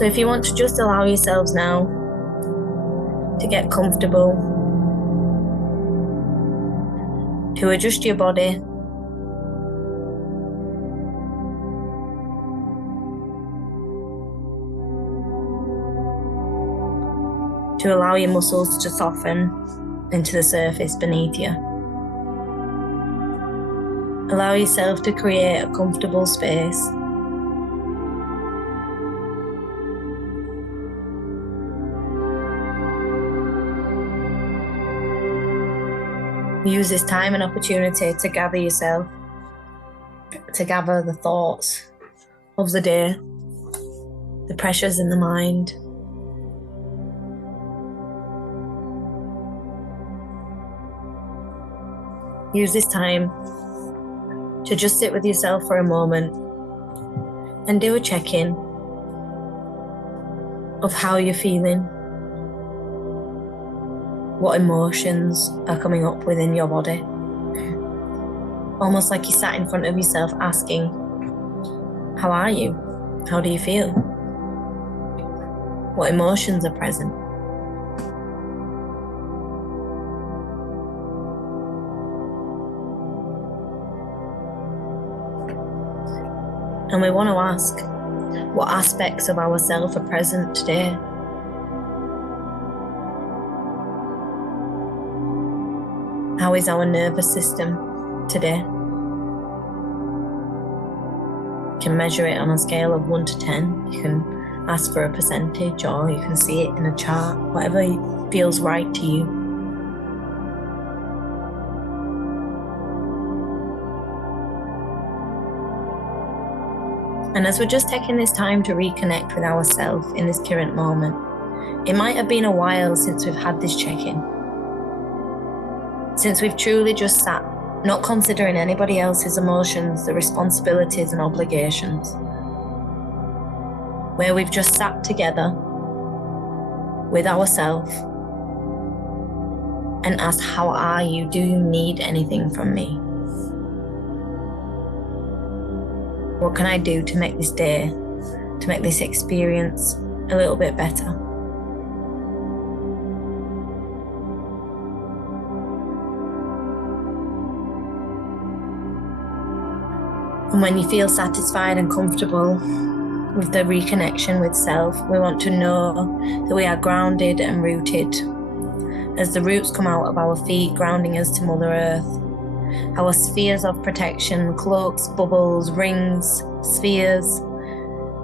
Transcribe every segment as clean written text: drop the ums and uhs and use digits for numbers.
So if you want to just allow yourselves now to get comfortable, to adjust your body, to allow your muscles to soften into the surface beneath you. Allow yourself to create a comfortable space. Use this time and opportunity to gather yourself, to gather the thoughts of the day, the pressures in the mind. Use this time to just sit with yourself for a moment and do a check-in of how you're feeling, what emotions are coming up within your body. Almost like you sat in front of yourself asking, how are you? How do you feel? What emotions are present? And we want to ask, what aspects of ourselves are present today? How is our nervous system today? You can measure it on a scale of 1 to 10. You can ask for a percentage, or you can see it in a chart, whatever feels right to you. And as we're just taking this time to reconnect with ourselves in this current moment, it might have been a while since we've had this check-in. Since we've truly just sat, not considering anybody else's emotions, the responsibilities and obligations. Where we've just sat together with ourselves and asked, how are you? Do you need anything from me? What can I do to make this day, to make this experience a little bit better? And when you feel satisfied and comfortable with the reconnection with self, we want to know that we are grounded and rooted as the roots come out of our feet, grounding us to Mother Earth. Our spheres of protection, cloaks, bubbles, rings, spheres,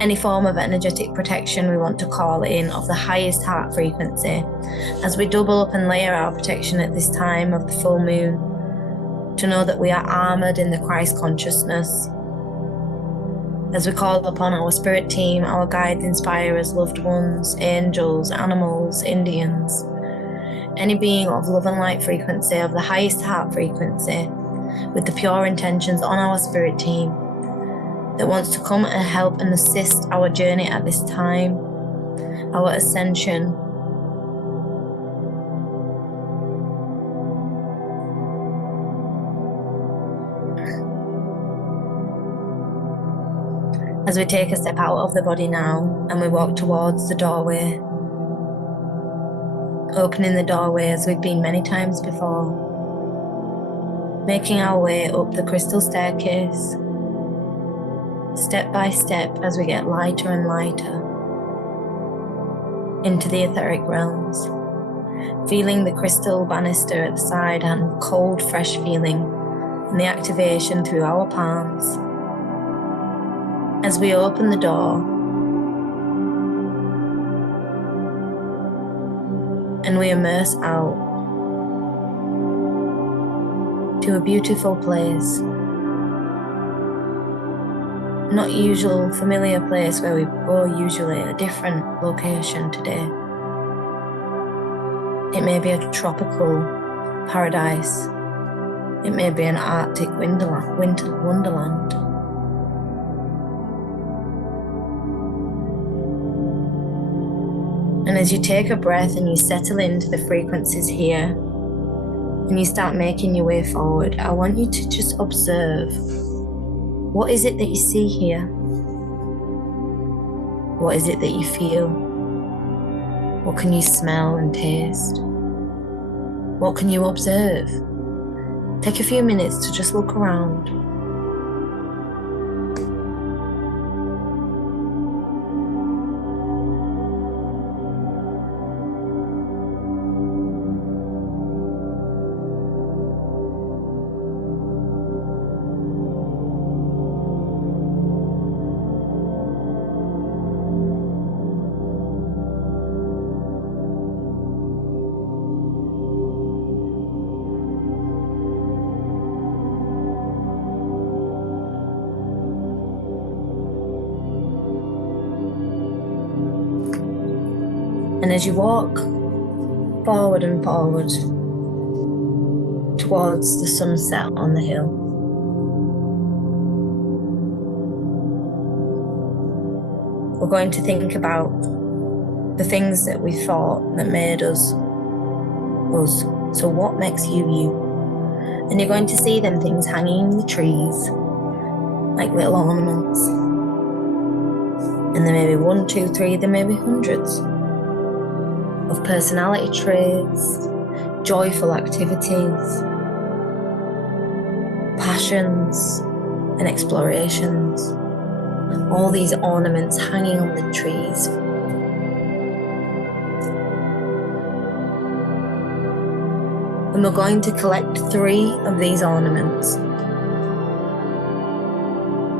any form of energetic protection we want to call in of the highest heart frequency, as we double up and layer our protection at this time of the full moon, to know that we are armored in the Christ consciousness. As we call upon our spirit team, our guides, inspirers, loved ones, angels, animals, Indians, any being of love and light frequency, of the highest heart frequency, with the pure intentions on our spirit team that wants to come and help and assist our journey at this time, our ascension. As we take a step out of the body now and we walk towards the doorway, opening the doorway as we've been many times before, making our way up the crystal staircase, step by step as we get lighter and lighter into the etheric realms, feeling the crystal banister at the side and cold, fresh feeling and the activation through our palms. As we open the door and we immerse out to a beautiful place, not usual familiar place where we go usually, a different location today. It may be a tropical paradise. It may be an Arctic winter wonderland. And as you take a breath and you settle into the frequencies here, and you start making your way forward, I want you to just observe, what is it that you see here? What is it that you feel? What can you smell and taste? What can you observe? Take a few minutes to just look around. And as you walk forward and forward towards the sunset on the hill, we're going to think about the things that we thought that made us us. So what makes you you? And you're going to see them things hanging in the trees, like little ornaments. And there may be 1, 2, 3, there may be hundreds of personality traits, joyful activities, passions and explorations. All these ornaments hanging on the trees. And we're going to collect 3 of these ornaments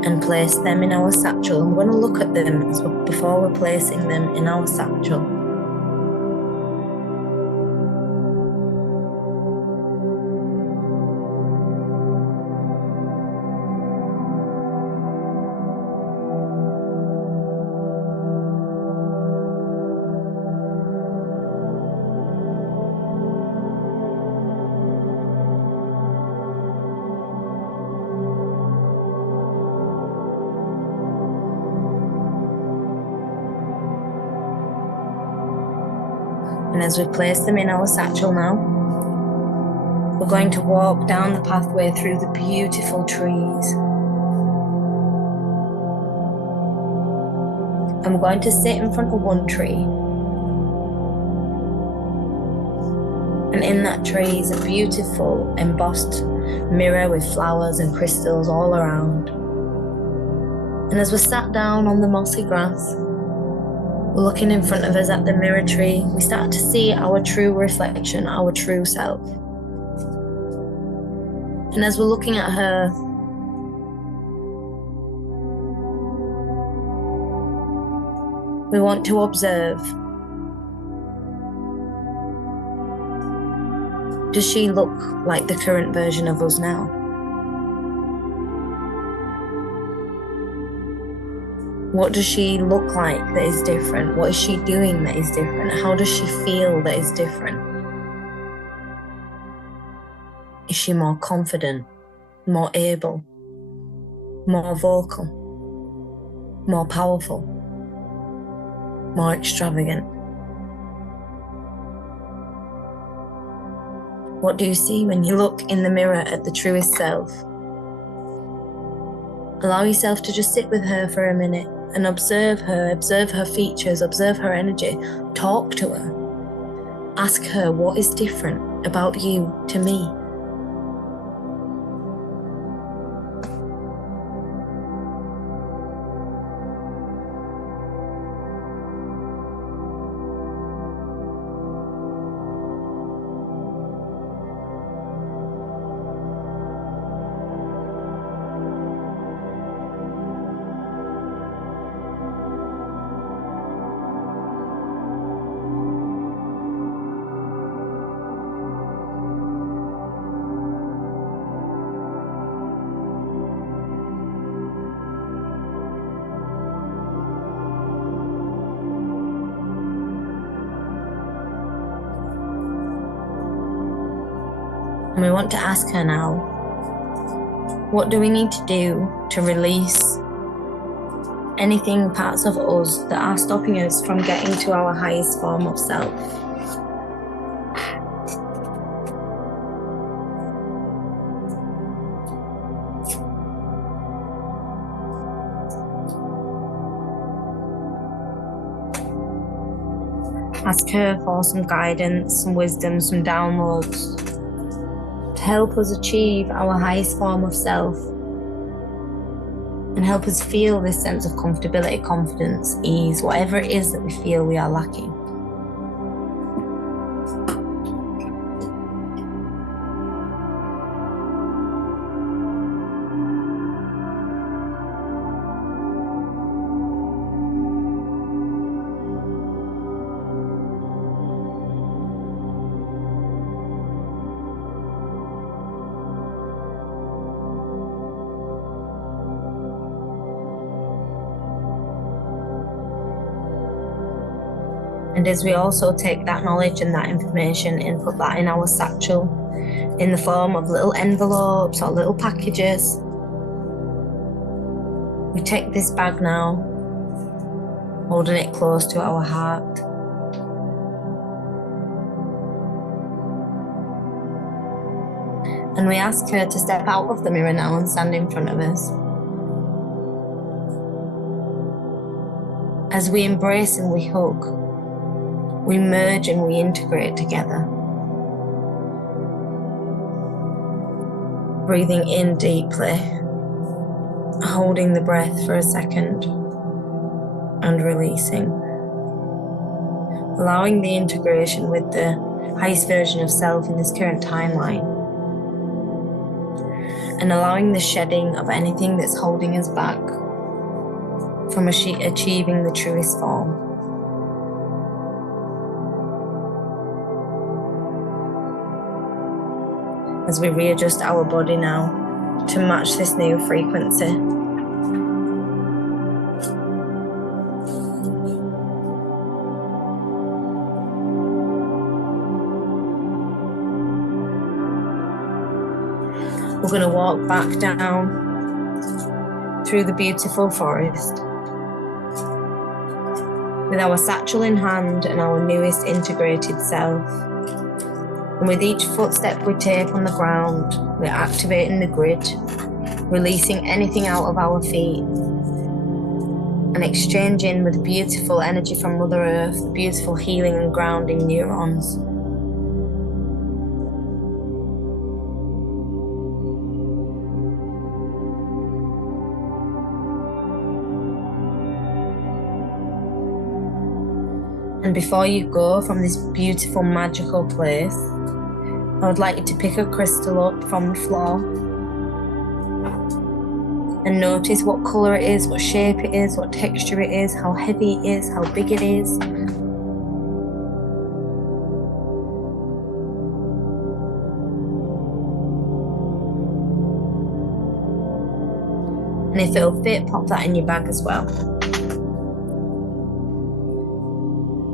and place them in our satchel. I'm going to look at them before we're placing them in our satchel. And as we place them in our satchel now, we're going to walk down the pathway through the beautiful trees. And we're going to sit in front of one tree. And in that tree is a beautiful embossed mirror with flowers and crystals all around. And as we're sat down on the mossy grass, we're looking in front of us at the mirror tree, we start to see our true reflection, our true self. And as we're looking at her, we want to observe. Does she look like the current version of us now? What does she look like that is different? What is she doing that is different? How does she feel that is different? Is she more confident, more able, more vocal, more powerful, more extravagant? What do you see when you look in the mirror at the truest self? Allow yourself to just sit with her for a minute and observe her features, observe her energy, talk to her. Ask her what is different about you to me. And we want to ask her now, what do we need to do to release anything, parts of us that are stopping us from getting to our highest form of self? Ask her for some guidance, some wisdom, some downloads to help us achieve our highest form of self and help us feel this sense of comfortability, confidence, ease, whatever it is that we feel we are lacking. And as we also take that knowledge and that information and put that in our satchel in the form of little envelopes or little packages, we take this bag now, holding it close to our heart. And we ask her to step out of the mirror now and stand in front of us. As we embrace and we hug, we merge and we integrate together. Breathing in deeply, holding the breath for a second, and releasing. Allowing the integration with the highest version of self in this current timeline. And allowing the shedding of anything that's holding us back from achieving the truest form. As we readjust our body now to match this new frequency. We're going to walk back down through the beautiful forest with our satchel in hand and our newest integrated self. And with each footstep we take on the ground, we're activating the grid, releasing anything out of our feet, and exchanging with the beautiful energy from Mother Earth, the beautiful healing and grounding neurons. And before you go from this beautiful, magical place, I would like you to pick a crystal up from the floor and notice what colour it is, what shape it is, what texture it is, how heavy it is, how big it is. And if it'll fit, pop that in your bag as well.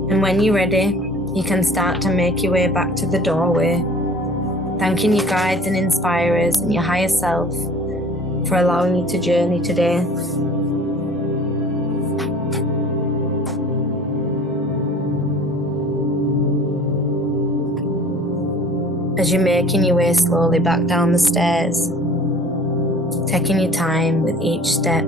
And when you're ready, you can start to make your way back to the doorway, thanking your guides and inspirers and your higher self for allowing you to journey today. As you're making your way slowly back down the stairs, taking your time with each step.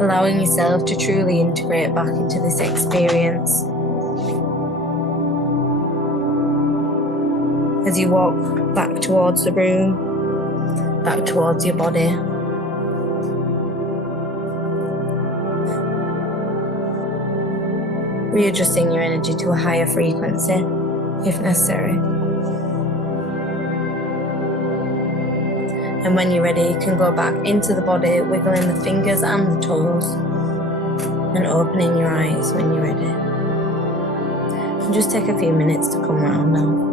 Allowing yourself to truly integrate back into this experience. As you walk back towards the room, back towards your body. Readjusting your energy to a higher frequency, if necessary. And when you're ready, you can go back into the body, wiggling the fingers and the toes, and opening your eyes when you're ready. And just take a few minutes to come around now.